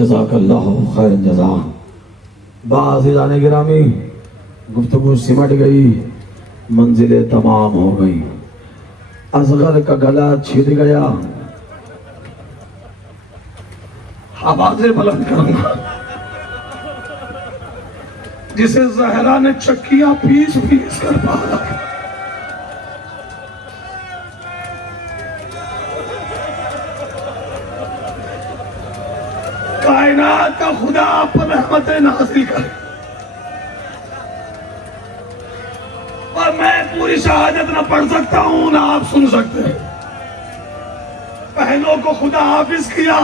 جزاک اللہ خیر جزا۔ عزیزان گرامی، گفتگو سمٹ گئی، منزلیں تمام ہو گئی، اصغر کا گلا چھٹ گیا۔ آوازیں بلند کروں گا، جسے زہرا نے چکیاں پیس پیس کر پالا۔ کائنات کا خدا پر رحمتیں نازل کرے، اور میں پوری شہادت نہ پڑھ سکتا ہوں نہ آپ سن سکتے۔ بہنوں کو خدا حافظ کیا،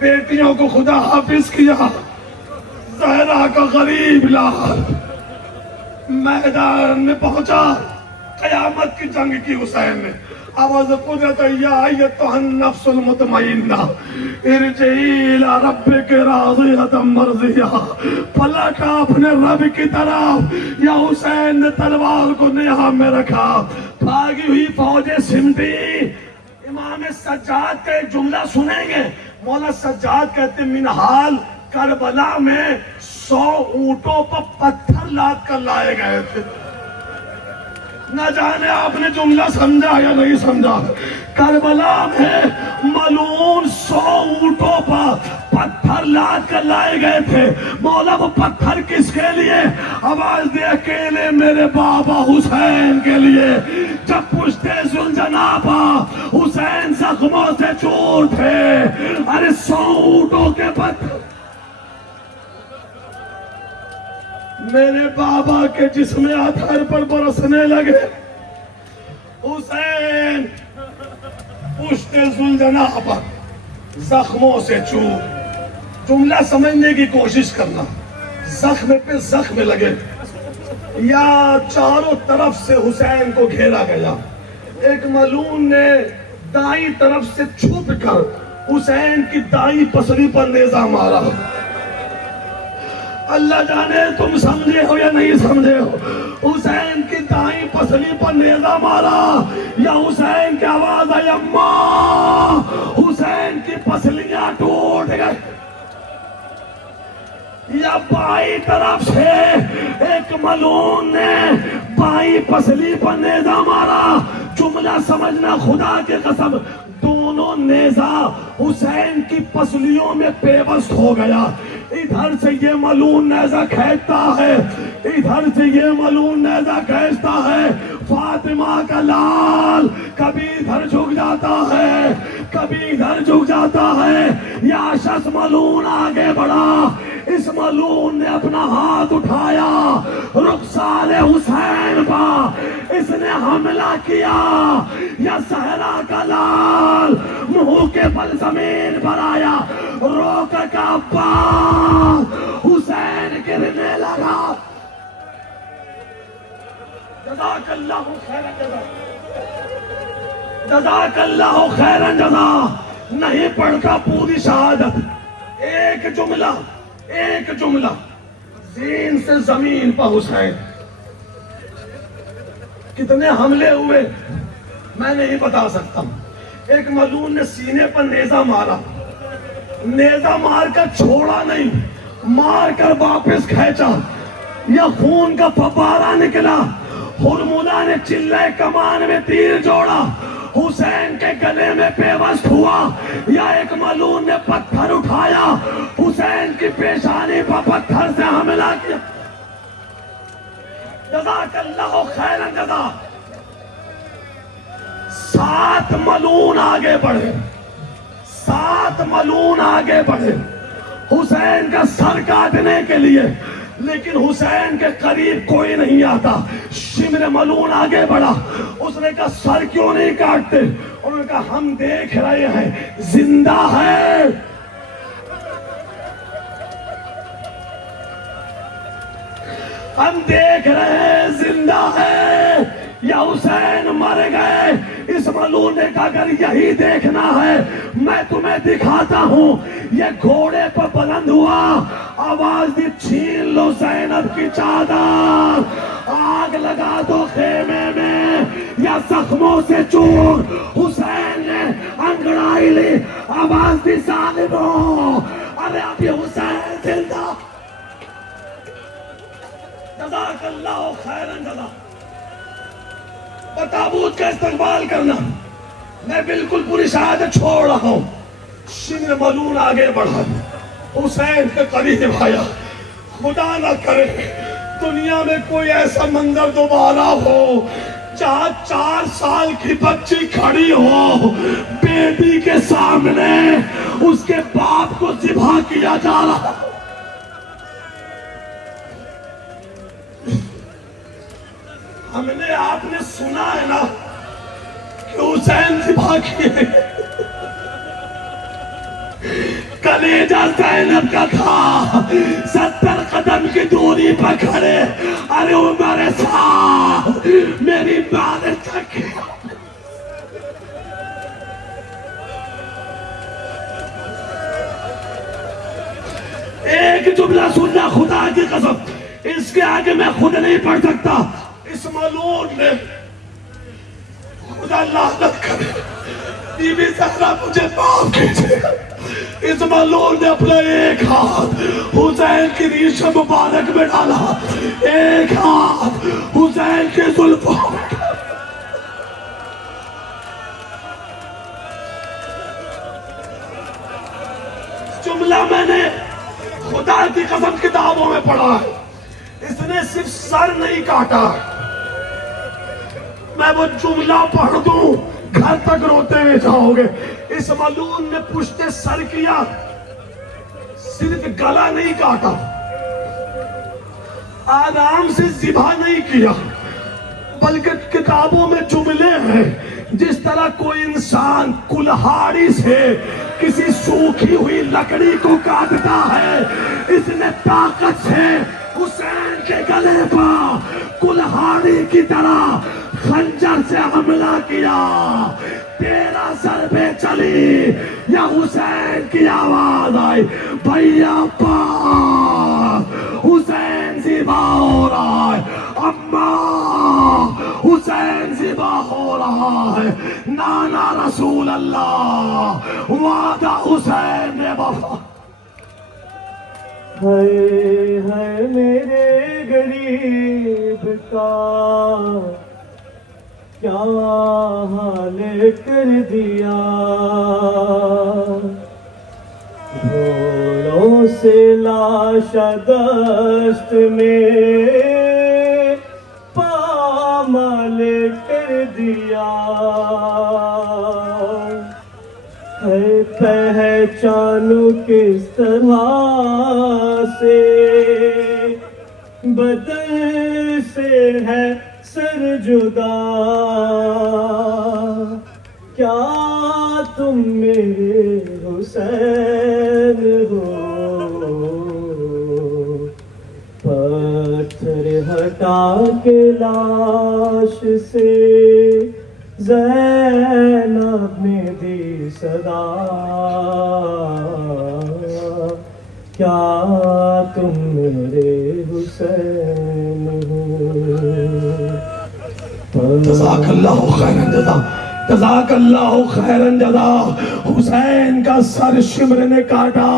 بیٹیوں کو خدا حافظ کیا، زہرا کا غریب لال میدان میں پہنچا، قیامت کی جنگ کی حسین نے۔ آواز قدرت یا ایتھا النفس المطمئنہ ارجعی الی ربک راضیۃ مرضیہ، پلٹا اپنے رب کی طرف، یا حسین نے تلوار کو نیہا میں رکھا، بھاگی ہوئی فوجیں سمٹی۔ امام سجاد کا ایک جملہ سنیں گے، مولا سجاد کہتے ہیں منہال کربلا میں 100 اونٹوں پر پتھر لاد کر لائے گئے تھے۔ نہ جانے آپ نے جملہ سمجھا یا نہیں سمجھا، کربلا میں ملعون 100 اونٹوں پر پتھر لاد کر لائے گئے تھے۔ مولا وہ پتھر کس کے لیے؟ آواز دے اکیلے میرے بابا حسین کے لیے۔ جب پشتے ذوالجناح پر حسین زخموں سے چور تھے، ارے 100 اونٹوں کے پتھر میرے بابا کے جسم اطہر پر برسنے لگے۔ حسین پشت ذوالجناح پر زخموں سے چور۔ جملہ سمجھنے کی کوشش کرنا، زخم پہ زخم لگے، یا چاروں طرف سے حسین کو گھیرا گیا۔ ایک ملعون نے دائیں طرف سے چھپ کر حسین کی دائیں پسلی پر نیزہ مارا۔ اللہ جانے تم سمجھے ہو یا نہیں سمجھے ہو، حسین کی دائیں پسلی پر نیزہ مارا، یا حسین کی آواز آئی اماں، حسین کی پسلیاں ٹوٹ گئی۔ یا بائیں طرف سے ایک ملعون نے بائیں پسلی پر نیزہ مارا۔ جملہ سمجھنا خدا کی قسم، دونوں نیزہ حسین کی پسلیوں میں پیوست ہو گیا۔ ادھر سے یہ ملعون نیزہ کھینچتا ہے، ادھر سے یہ ملعون نیزہ کھینچتا ہے۔ فاطمہ کا لال کبھی ادھر جھک جاتا ہے، کبھی ادھر جھک جاتا ہے۔ یا شخص ملعون آگے بڑھا، اس ملعون نے اپنا ہاتھ اٹھایا رخسار حسین پر، اس نے حملہ کیا۔ یا زہرا کا لال منہ کے بل زمین پر آیا، روک کا عباس، حسین گرنے لگا۔ جزاک اللہ خیرا جزا، جزاک اللہ خیرا جزا۔ نہیں پڑھتا پوری شہادت، ایک جملہ، ایک جملہ، زین سے زمین پر حسین۔ کتنے حملے ہوئے میں نہیں بتا سکتا۔ ایک ملعون نے سینے پر نیزہ مارا، نیزہ مار کر چھوڑا نہیں، مار کر واپس کھینچا، یا خون کا فوارہ نکلا۔ ہرملہ نے چلے کمان میں تیر جوڑا، حسین کے گلے میں پیوست ہوا۔ یا ایک ملعون نے پتھر اٹھایا، حسین کی پیشانی پر پتھر سے حملہ کیا۔ جزاک اللہ خیرا جزا۔ 7 ملعون آگے بڑھے، 7 ملعون آگے بڑھے حسین کا سر کاٹنے کے لیے، لیکن حسین کے قریب کوئی نہیں آتا۔ شمر ملعون آگے بڑھا، اس نے کہا سر کیوں نہیں کاٹتے؟ انہوں نے کہا ہم دیکھ رہے ہیں زندہ ہے۔ ہم دیکھ رہے ہیں زندہ ہے، یا حسین مر گئے۔ اس ملعون نے کہا اگر یہی دیکھنا ہے میں تمہیں دکھاتا ہوں۔ یہ گھوڑے پر بلند ہوا، آواز دی چھین لو زینب کی چادر، آگ لگا دو خیمے میں، یا زخموں سے چور۔ حسین نے انگڑائی لی، آواز دی ظالموں، ارے ابھی حسین زندہ. جزاک اللہ خیرن جزا. تابوت کا استقبال کرنا. میں بالکل پوری شہادت چھوڑ رہا ہوں. شمر ملون آگے بڑھا, حسین کے قریب آیا. خدا نہ کرے دنیا میں کوئی ایسا منظر دوبارہ ہو جہاں 4 سال کی بچی کھڑی ہو, بیٹی کے سامنے اس کے باپ کو ذبح کیا جا رہا. ہم نے, آپ نے سنا ہے نا کہ حسین ذبح کیے. کلیجہ زینب کا تھا, 70 قدم کی دوری پر کھڑے. ارے عمر صاحب میری ماں نے تکیا. ایک جملہ سننا خدا کی قسم, اس کے آگے میں خود نہیں پڑھ سکتا. اس ملعون نے, خدا لعنت کرے, بی بی زہرا مجھے معاف کیجئے, اس ملعون نے اپنا ایک ہاتھ حسین کی ریش مبارک میں ڈالا, ایک ہاتھ حسین کے زلفوں میں ڈالا. جملہ میں نے خدا کی قسم کتابوں میں پڑھا ہے. اس نے صرف سر نہیں کاٹا. میں وہ جملہ پڑھ دوں گھر تک روتے ہوئے جاؤ گے. اس ملعون نے پشت سر کیا, صرف گلا نہیں کاٹا, آرام سے ذبح نہیں کیا, بلکہ کتابوں میں جملے ہیں جس طرح کوئی انسان کلہاڑی سے کسی سوکھی ہوئی لکڑی کو کاٹتا ہے, اس نے طاقت سے حسین کے گلے پر کلہاڑی کی طرح خنجر سے حملہ کیا. 13 ضربیں چلی, یا حسین کی آواز آئی, بھیا پاک حسین ذبح ہو رہا ہے, اماں حسین ذبح ہو رہا ہے, نانا رسول اللہ وعدہ حسین نے وفا. ہائے ہائے میرے غریب کا کیا حال کر دیا, گھوڑوں سے لاش دست میں پامال کر دیا. ہے پہچانو کس طرح سے بدن سے ہے سر جدا, کیا تم میرے حسین ہو, پتھر ہٹا کے لاش سے زینب نے دی صدا, کیا تم میرے حسین ہو. جزاک اللہ خیرن جزا, جزاک اللہ خیرن جزا. حسین کا سر شمر نے کاٹا.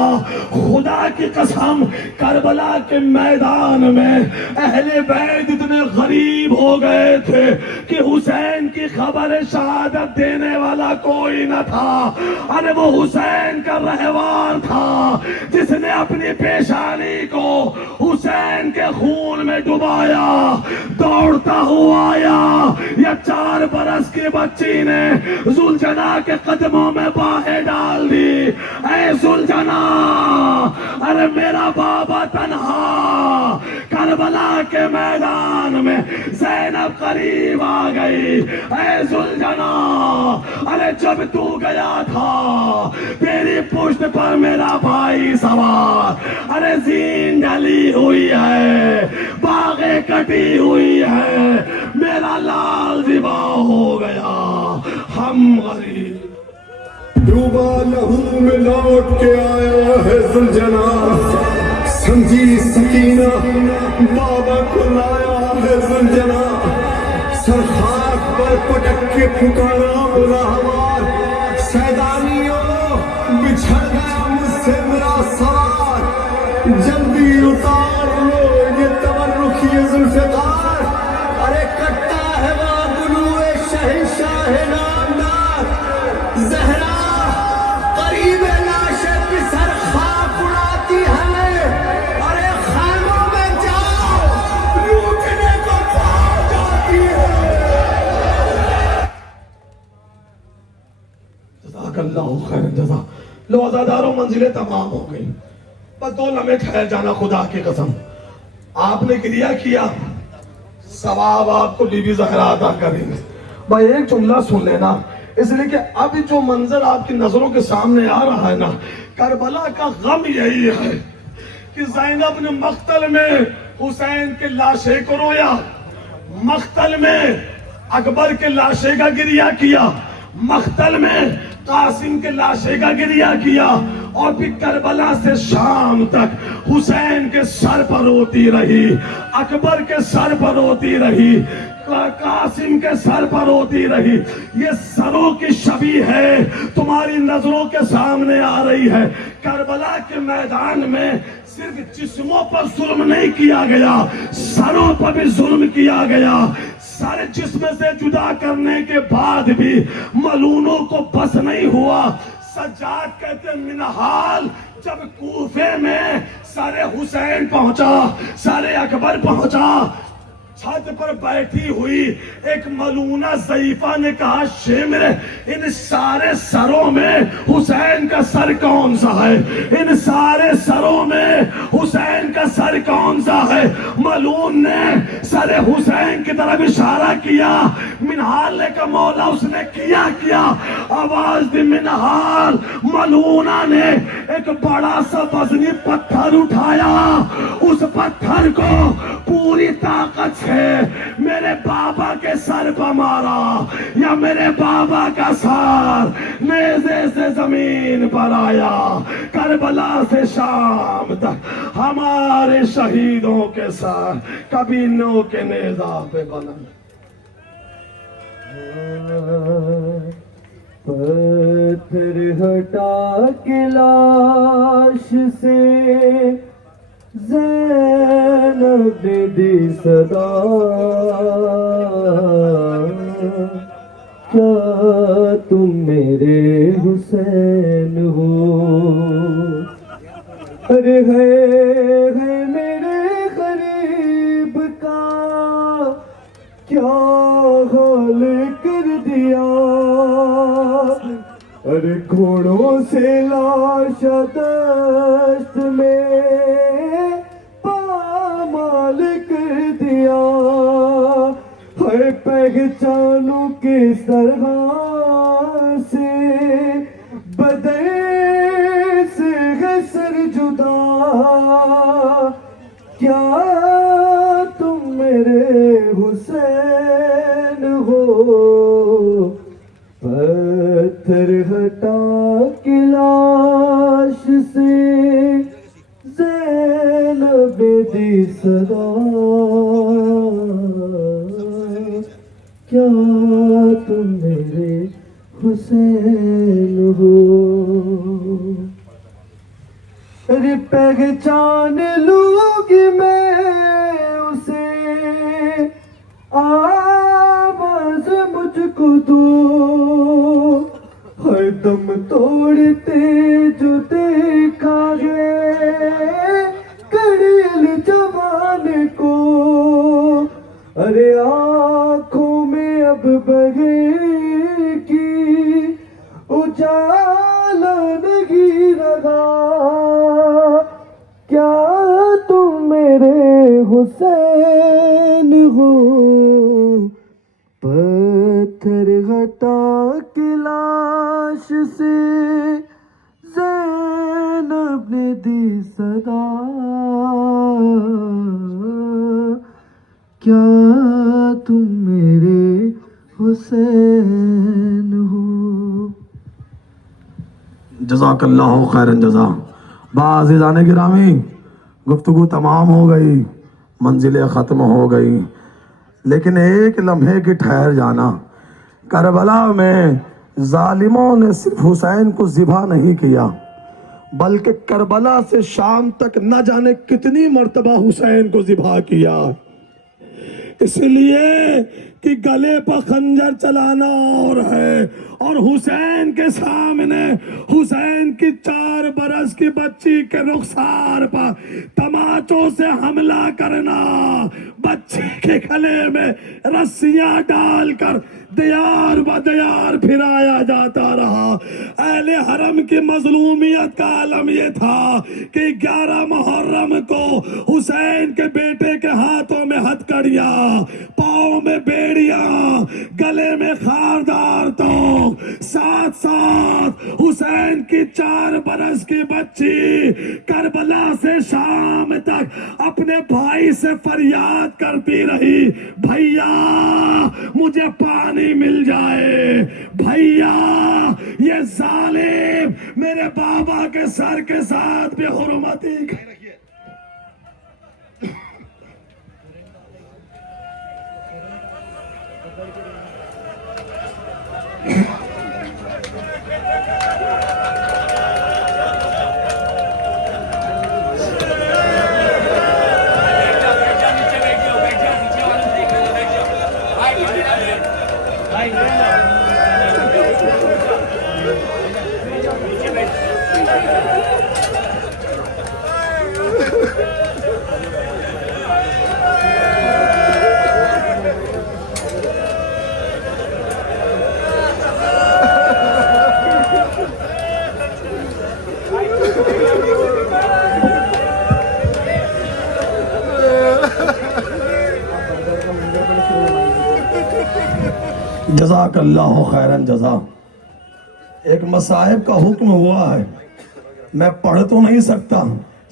خدا کی قسم کربلا کے میدان میں اہل بیت اتنے غریب ہو گئے تھے کہ حسین کی خبر شہادت دینے والا کوئی نہ تھا. ارے وہ حسین کا رہوار تھا جس نے اپنی پیشانی کو حسین کے خون میں ڈبایا. دوڑتا ہوا آیا, یا 4 برس کی بچی نے ذوالجنا کے قدموں میں باہیں ڈال دی. اے ذوالجنا, ارے میرا بابا تنہا. کربلا کے میدان میں زینب قریب آ گئی. اے ذوالجنا, ارے جب تو گیا تھا تیری پشت پر میرا بھائی سوار. ارے زین ڈلی ہوئی ہے, باغیں کٹی ہوئی ہے, میرا لال ذبح ہو گیا. ہم غریب. ڈوبا لہو میں لوٹ کے آیا ہے ذوالجنا, سمجھی سکینہ بابا کو لایا ہے ذوالجنا. سر خاک پر پٹک کے پکارا راہوار, سیدانیوں بچھڑ گیا مجھ سے میرا سوار. شہ نامدار زہرا قریب لاش پسر خاک اڑاتی ہے، ارے خیموں میں جاؤ لوٹنے کو پاؤ جاتی ہے۔ جزاک اللہ خیر جزا۔ لو عزاداروں منزلیں تمام ہو گئی، بس 2 لمحے ٹھہر جانا خدا کی قسم۔ آپ نے گریہ کیا، ثواب آپ کو بی بی زہرا عطا کریں گے۔ بھائی ایک جملہ سن لینا، اس لیے کہ اب جو منظر آپ کی نظروں کے سامنے آ رہا ہے نا، کربلا کا غم یہی ہے کہ زینب نے مقتل میں حسین کے لاشے کو رویا، مقتل میں اکبر کے لاشے کا گریہ کیا، مقتل میں قاسم کے لاشے کا گریہ کیا، اور پھر کربلا سے شام تک حسین کے سر پر روتی رہی، اکبر کے سر پر روتی رہی، قاسم کے سر پر روتی رہی۔ یہ سروں کی شبیہ ہے تمہاری نظروں کے سامنے آ رہی ہے۔ کربلا کے میدان میں صرف جسموں پر ظلم نہیں کیا گیا، سروں پر بھی ظلم کیا گیا۔ سارے جسم سے جدا کرنے کے بعد بھی ملونوں کو بس نہیں ہوا۔ سجاد کہتے ہیں منہال جب کوفے میں سارے حسین پہنچا، سارے اکبر پہنچا، چھت پر بیٹھی ہوئی ایک ملونہ ضعیفہ نے کہا شمر ان سارے سروں میں حسین کا سر کون سا ہے؟ ان سارے سروں میں حسین کا سر کون سا ہے؟ ملون نے سر حسین کی طرف اشارہ کیا، منہال نے کہا مولا اس نے کیا آواز دی منہال۔ ملونہ نے ایک بڑا سا وزنی پتھر اٹھایا، اس پتھر کو پوری طاقت سے میرے بابا کے سر پر مارا، یا میرے بابا کا سر نیزے سے زمین پر آیا۔ کربلا سے شام تک ہمارے شہیدوں کے سر کبھی نو کے نیزہ پہ بلند۔ پتھر ہٹا کے لاش سے زینب نے دی صدا، کیا تم میرے حسین ہو؟ ارے ہے میرے غریب کا کیا حال کر دیا، ارے گھوڑوں سے لاش دشت میں پامال کر دیا، ہے پہچانوں کس طرح سے بدن سے ہے سر جدا، کیا تم میرے حسین ہو؟ پتھر ہٹا کے لاش سے زینب دی صدا، کیا تم میرے حسین ہو؟ ارے پہچان لوں گی میں اسے، آواز مجھ کو دو، ہر دم توڑتے جو دیکھا ہے کڑیل جوان کو، ارے آنکھوں میں اب بہے کی اجالا نہیں رہا، کیا تم میرے حسین ہو؟ پتھر ہٹا کے لاش سے زینب نے دی صدا، کیا تم میرے حسین ہو؟ جزاک اللہ خیرن جزا۔ عزیزان گرامی، گفتگو تمام ہو گئی، منزلیں ختم ہو گئی، لیکن ایک لمحے کی ٹھہر جانا۔ کربلا میں ظالموں نے صرف حسین کو ذبح نہیں کیا، بلکہ کربلا سے شام تک نہ جانے کتنی مرتبہ حسین کو ذبح کیا۔ اس لیے کہ گلے پر خنجر چلانا اور ہے، اور حسین کے سامنے حسین کی 4 برس کی بچی کے رخسار پر تماچوں سے حملہ کرنا، بچی کے گلے میں رسیاں ڈال کر دیار و دیار پھرایا جاتا رہا۔ اہل حرم کی مظلومیت کا عالم یہ تھا کہ 11 محرم کو حسین کے بیٹے کے ہاتھوں میں ہتھکڑیاں، پاؤں میں بیڑیاں، گلے میں خاردار توق، ساتھ ساتھ حسین کی 4 برس کی بچی کربلا سے شام تک اپنے بھائی سے فریاد کرتی رہی، بھیا مجھے پانی مل جائے، بھیا یہ ظالم میرے بابا کے سر کے ساتھ بے حرمتی کر رہی ہے۔ جزاک اللہ خیرن جزا۔ ایک مصائب کا حکم ہوا ہے، میں پڑھ تو نہیں سکتا،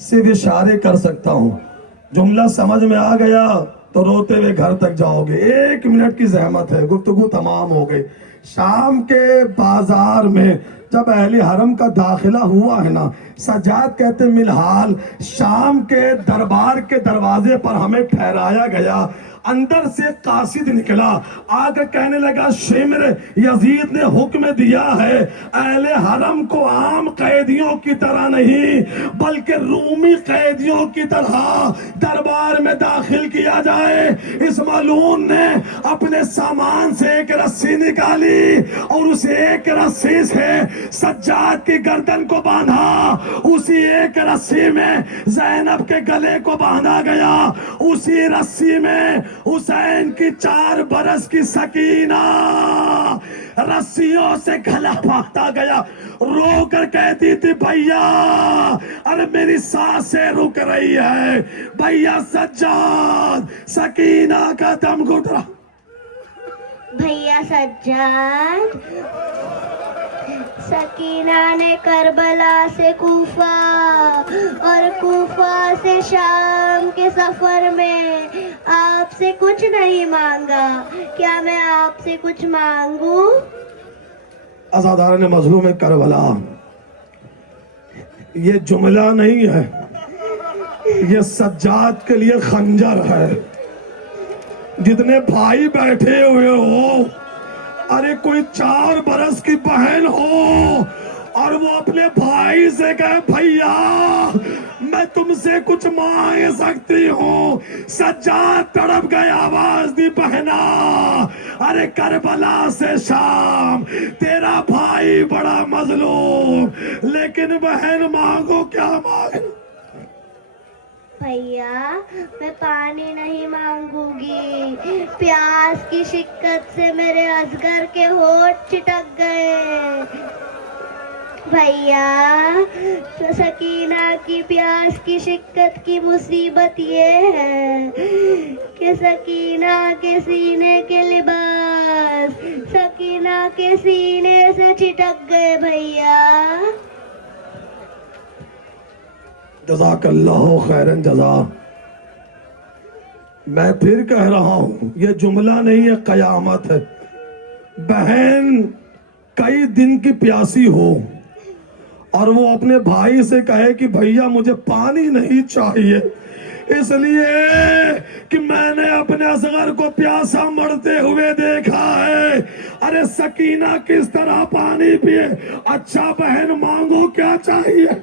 صرف اشارے کر سکتا ہوں، جملہ سمجھ میں آ گیا تو روتے ہوئے گھر تک جاؤ گے، 1 منٹ کی زحمت ہے، گفتگو تمام ہو گئی۔ شام کے بازار میں جب اہل حرم کا داخلہ ہوا ہے نا، سجاد کہتے ملحال شام کے دربار کے دروازے پر ہمیں ٹھہرایا گیا، اندر سے قاصد نکلا، آگے کہنے لگا شمر یزید نے حکم دیا ہے اہل حرم کو عام قیدیوں کی طرح نہیں بلکہ رومی قیدیوں کی طرح دربار میں داخل کیا جائے۔ اس ملعون نے اپنے سامان سے ایک رسی نکالی اور اس ایک رسی سے سجاد کی گردن کو باندھا، اسی ایک رسی میں زینب کے گلے کو باندھا گیا، اسی رسی میں حسین کی 4 برس کی سکینہ رسیوں سے گلا باندھا گیا، رو کر کہتی تھی بھیا ارے میری سانسیں رک رہی ہے، بھیا سجاد سکینہ کا دم گھٹ رہا، بھیا سجاد۔ سکینہ نے کربلا سے کوفہ اور کوفہ سے شام کے سفر میں آپ سے کچھ نہیں مانگا، کیا میں آپ سے کچھ مانگوں؟ عزاداران مظلوم کربلا، یہ جملہ نہیں ہے، یہ سجاد کے لیے خنجر ہے۔ جتنے بھائی بیٹھے ہوئے ہو، ارے کوئی 4 برس کی بہن ہو اور وہ اپنے بھائی سے کہے بھیا میں تم سے کچھ مانگ سکتی ہوں، سجاد تڑپ گئے، آواز دی بہنا ارے کربلا سے شام تیرا بھائی بڑا مظلوم، لیکن بہن مانگو کیا مانگ؟ بھیا میں پانی نہیں مانگوں گی، پیاس کی شکت سے میرے اصغر کے ہونٹ چٹک گئے۔ بھیا سکینہ کی پیاس کی شکت کی مصیبت یہ ہے کہ سکینہ کے سینے کے لباس سکینہ کے سینے سے چٹک گئے بھیا۔ جزاک اللہ خیرن جزا۔ میں پھر کہہ رہا ہوں یہ جملہ نہیں ہے، قیامت ہے۔ بہن کئی دن کی پیاسی ہو اور وہ اپنے بھائی سے کہے کہ بھیا مجھے پانی نہیں چاہیے اس لیے کہ میں نے اپنے اصغر کو پیاسا مرتے ہوئے دیکھا ہے، ارے سکینہ کس طرح پانی پیے؟ اچھا بہن مانگو کیا چاہیے؟